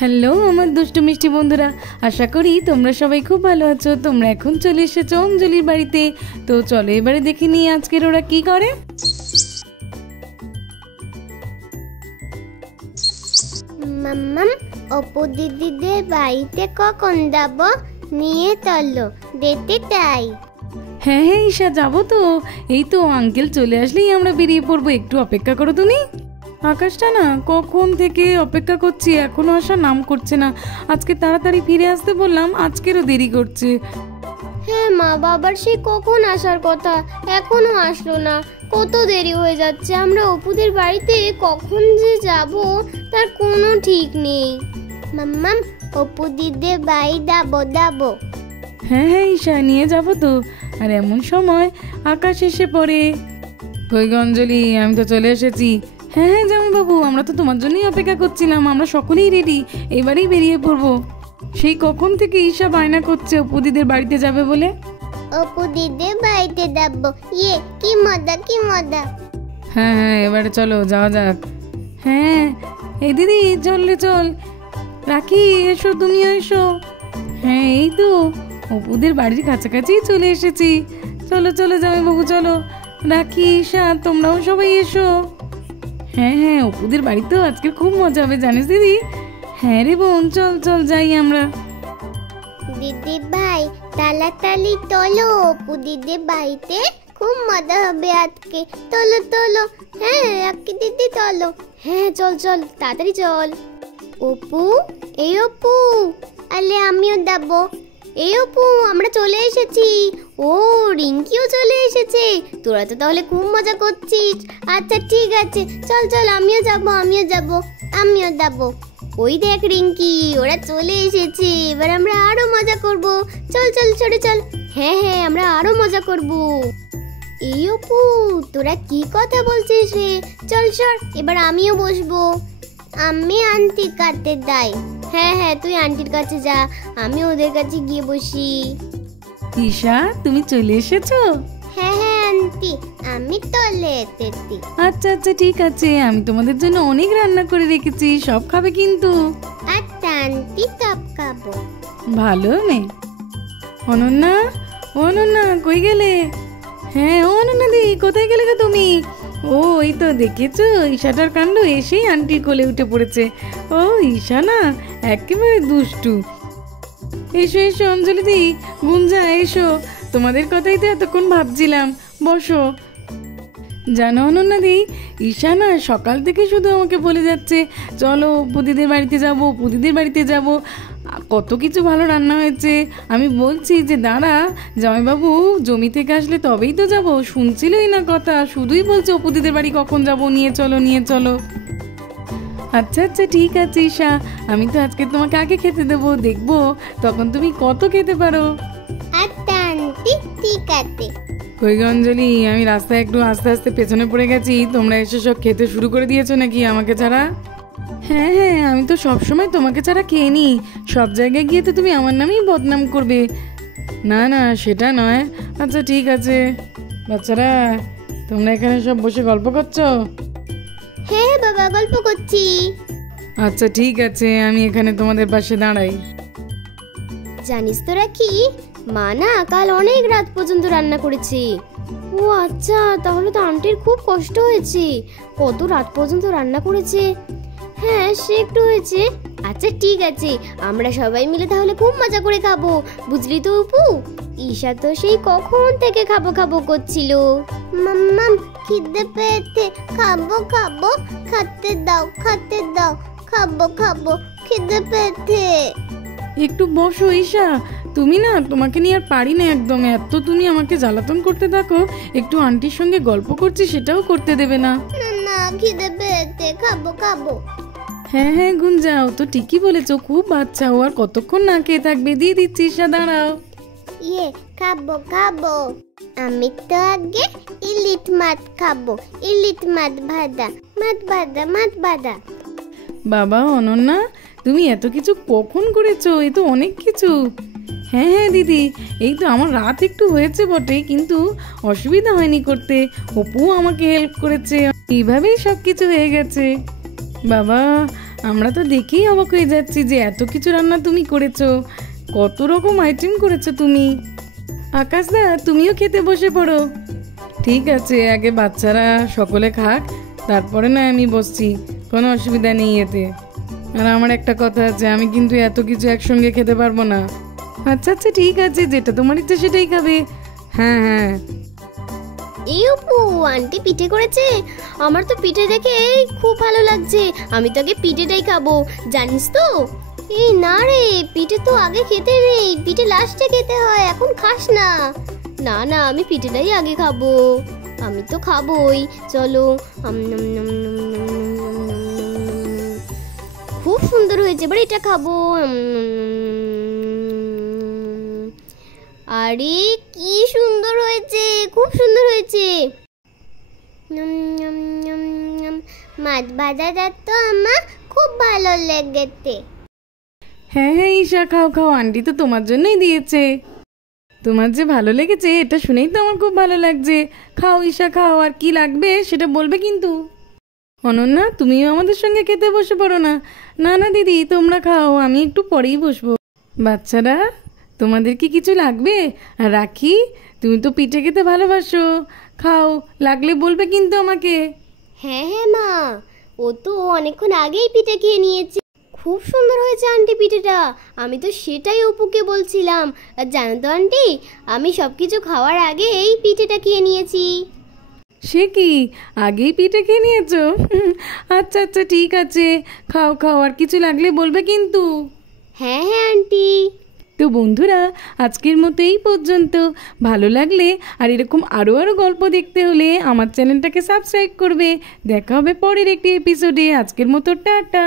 Hello আমার দুষ্টু মিষ্টি বন্ধুরা, আশা করি তোমরা সবাই খুব ভালো আছো। তোমরা এখন চলে এসেছো অঞ্জলির বাড়িতে। তো চলো এবারে দেখে নিই আজকের ওরা কি করে। মাম্মাম, অপু দিদিদের বাড়িতে কখন যাব? নিয়ে চলো, দেখতে চাই। হ্যাঁ হ্যাঁ ঈশা, যাবো তো। এই তো আঙ্কেল চলে আসলেই আমরা বেরিয়ে পড়বো, একটু অপেক্ষা করো তুমি। আকাশটা না কখন থেকে অপেক্ষা করছি, এখনো আসার নাম করছে না। আজকে তাড়াতাড়ি ফিরে আসতে বললাম, আজকেরও দেরি করছে। হ্যাঁ মা, বাবার সেই কখন আসার কথা, এখনো আসলো না। কত দেরি হয়ে যাচ্ছে। আমরা অপুদের বাড়িতে কখন যে যাব তার কোনো ঠিক নেই। মাম্মাম, অপু দিদিদের বাড়ি যাবো। হ্যাঁ হ্যাঁ ঈশা, নিয়ে যাবো তো। আর এমন সময় আকাশ এসে পড়ে। কই গো অঞ্জলি, আমি তো চলে এসেছি। হ্যাঁ হ্যাঁ জামাইবাবু, আমরা তো তোমার জন্যই অপেক্ষা করছিলাম। আমরা সকলেই রেডি, এবারেই বেরিয়ে পড়বো। সেই কখন থেকে ঈশা বায়না করছে অপু দিদির বাড়িতে যাবে বলে। অপু দিদিদের বাড়িতে যাবো, ইয়ে কি মজা কি মজা। হ্যাঁ হ্যাঁ এবারে চলো যাওয়া যাক। হ্যাঁ এই দিদি চললে চল। রাখি এসো, তুমিও এসো। হ্যাঁ এই তো অপুদের বাড়ির কাছাকাছি চলে এসেছি। চলো চলো জামাইবাবু চলো। রাখি ঈশা তোমরাও সবাই এসো। হ্যাঁ হ্যাঁ অপুদের বাড়িতেও আজকে খুব মজা হবে জানিস দিদি। হ্যাঁ রে বোন, চল চল যাই আমরা। দিদি ভাই তাড়াতাড়ি চলো, অপু দিদির বাড়িতে খুব মজা হবে আজকে। চলো চলো। হ্যাঁ রাখি দিদি চলো। হ্যাঁ চল চল, তাড়াতাড়ি চল। অপু, এই অপু, আলে আমিও যাবো। এই অপু, আমরা চলে এসেছি। ও রিঙ্কিও চলে এসেছে। তোরা তো তাহলে খুব মজা করছিস। আচ্ছা ঠিক আছে, চল চল, আমিও যাবো। ওই দেখ রিঙ্কি, ওরা চলে এসেছে। এবার আমরা আরো মজা করব। চল চল সরে চল। হ্যাঁ হ্যাঁ আমরা আরো মজা করব। এই অপু, তোরা কি কথা বলছিস রে? চল সর, এবার আমিও বসবো। আমি আন্টির কাছে যাই। হ্যাঁ হ্যাঁ তুই আন্টির কাছে যা, আমি ওদের কাছে গিয়ে বসি। ঈশা তুমি চলে এসেছো? হ্যাঁ হ্যাঁ আন্টি, আমি চলে এসেছি। আচ্ছা আচ্ছা ঠিক আছে, আমি তোমাদের জন্য অনেক রান্না করে রেখেছি, সব খাবে কিন্তু। আচ্ছা আন্টি, সব খাবো। ভালো মেয়ে। অনন্যা, অনন্যা কই গেলে? হ্যাঁ ও অনন্যা দি, কোথায় গেলে গো তুমি? ও এই তো দেখেছো ঈশাটার কাণ্ড, এসেই আন্টির কোলে উঠে পড়েছে। ও ঈশা না একেবারে দুষ্টু। এসো এসো অঞ্জলি দি, গুঞ্জা এসো, তোমাদের কথাই তো এতক্ষণ ভাবছিলাম। বসো। জানো অনন্যা দি, ঈশা না সকাল থেকে শুধু আমাকে বলে যাচ্ছে চলো পুদিদের বাড়িতে যাবো, পুদিদের বাড়িতে যাব। কত কিছু ভালো রান্না হয়েছে। আমি বলছি যে দাঁড়া, জামাইবাবু জমি থেকে আসলে তবেই তো যাব। শুনছিলই না কথা, শুধুই বলছে অপুদিদের বাড়ি কখন যাব, নিয়ে চলো নিয়ে চলো। আচ্ছা আচ্ছা ঠিক আছে ঈশা, আমি তো আজকে তোমাকে আগে খেতে দেবো, দেখবো তখন তুমি কত খেতে পারো। আচ্ছা আন্টি ঠিক আছে। কই গো অঞ্জলি, আমি রাস্তায় একটু আস্তে আস্তে পেছনে পড়ে গেছি, তোমরা এসে সব খেতে শুরু করে দিয়েছো নাকি আমাকে ছাড়া? হ্যাঁ হ্যাঁ আমি তো সবসময় তোমাকে ছাড়া খেয়ে নিই, সব জায়গায় গিয়ে তো তুমি আমার নামেই বদনাম করবে। না না সেটা নয়। আচ্ছা ঠিক আছে। বাচ্চারা তোমরা এখানে সব বসে গল্প করছো? হ্যাঁ বাবা, গল্প করছি। আচ্ছা ঠিক আছে, আমি এখানে তোমাদের পাশে দাঁড়াই। জানিস তোরা কি, মা না কাল অনেক রাত পর্যন্ত রান্না করেছে। ও আচ্ছা, তাহলে তো আন্টির খুব কষ্ট হয়েছে। কত রাত পর্যন্ত রান্না করেছে। হ্যাঁ সে একটু হয়েছে। আচ্ছা ঠিক আছে, আমরা সবাই মিলে তাহলে খুব মজা করে খাবো, বুঝলি তো অপু? ঈশা তো সেই কখন থেকে খাবো খাবো করছিল। মাম্মাম খিদে পেয়েছে, খাবো খেতে দাও খাবো খিদে পেয়েছে। একটু বসো ঈশা, তুমি না, তোমাকে নিয়ে আর পারি না একদম। এত তুমি আমাকে জ্বালাতন করতে থাকো, একটু আন্টির সঙ্গে গল্প করছি সেটাও করতে দেবে না। না খিদে পেয়েছে, খাবো। হ্যাঁ হ্যাঁ গুঞ্জাও তো ঠিকই বলেছো, খুব বাচ্চা, ও আর কতক্ষণ না খেয়ে থাকবে। দিয়ে দিচ্ছি ঈশা, দাঁড়াও। ইয়ে খাবো। আমি তো আগে ইলিশ মাছ খাবো, ইলিশ মাছ ভাজা। বাবা অনন্যা, তুমি এত কিছু কখন করেছো? এ তো অনেক কিছু। হ্যাঁ হ্যাঁ দিদি, এই তো আমার রাত একটু হয়েছে বটে, কিন্তু অসুবিধা হয়নি করতে। অপু আমাকে হেল্প করেছে, এইভাবেই সব কিছু হয়ে গেছে। বাবা আমরা তো দেখেই অবাক হয়ে যাচ্ছি যে এত কিছু রান্না তুমি করেছো। কত রকম আইটেম করেছো তুমি। আকাশদা, তুমিও খেতে বসে পড়ো। ঠিক আছে, আগে বাচ্চারা সকলে খাক, তারপরে না আমি বসছি, কোনো অসুবিধা নেই এতে। আর আমার একটা কথা আছে, আমি কিন্তু এত কিছু একসঙ্গে খেতে পারবো না। আচ্ছা আচ্ছা ঠিক আছে, যেটা তোমার ইচ্ছে সেটাই খাবে। হ্যাঁ হ্যাঁ। এই অপু, আন্টি পিঠে করেছে। আমার তো পিঠে দেখে খুব ভালো লাগছে। আমি তো আগে পিঠেটাই খাবো, জানিস তো। এই না রে, পিঠে তো আগে খেতে নেই, পিঠে লাস্টে খেতে হয়, এখন খাস না। না না, আমি পিঠেটাই আগে খাবো। আমি তো খাবোই, চলো। খুব সুন্দর হয়েছে, এবার এটা খাবো। আরে কি সুন্দর হয়েছে, খুব সুন্দর হয়েছে। মাছ ভাজাটা তো আমার খুব ভালো লেগেছে। হ্যাঁ হ্যাঁ ঈশা, খাও খাও, আন্টি তো তোমার জন্যই দিয়েছে। তোমার যে ভালো লেগেছে এটা শুনেই তো আমার খুব ভালো লাগছে। খাও ঈশা খাও, আর কি লাগবে সেটা বলবে কিন্তু। অনন্যা, তুমিও আমাদের সঙ্গে খেতে বসে পড়ো না। না না দিদি, তোমরা খাও, আমি একটু পরেই বসবো। বাচ্চারা, তোমাদের কি কিছু লাগবে? আর রাখি, তুমি তো পিঠে খেতে ভালোবাসো, খাও, লাগলে বলবে কিন্তু আমাকে। হ্যাঁ হ্যাঁ মা, ও তো অনেকক্ষণ আগেই পিঠে খেয়ে নিয়েছে। খুব সুন্দর হয়েছে আন্টি পিঠেটা। আমি তো সেটাই অপুকে বলছিলাম। আর জানো তো আন্টি, আমি সব কিছু খাওয়ার আগে এই পিঠেটা খেয়ে নিয়েছি। সে কি, আগেই পিঠে খেয়ে নিয়েছো? আচ্ছা আচ্ছা ঠিক আছে, খাও খাও, আর কিছু লাগলে বলবে কিন্তু। হ্যাঁ হ্যাঁ আন্টি। তো বন্ধুরা, আজকের মতো এই পর্যন্ত। ভালো লাগলে আর এরকম আরও গল্প দেখতে হলে আমার চ্যানেলটাকে সাবস্ক্রাইব করবে। দেখা হবে পরের একটি এপিসোডে। আজকের মতো টাটা।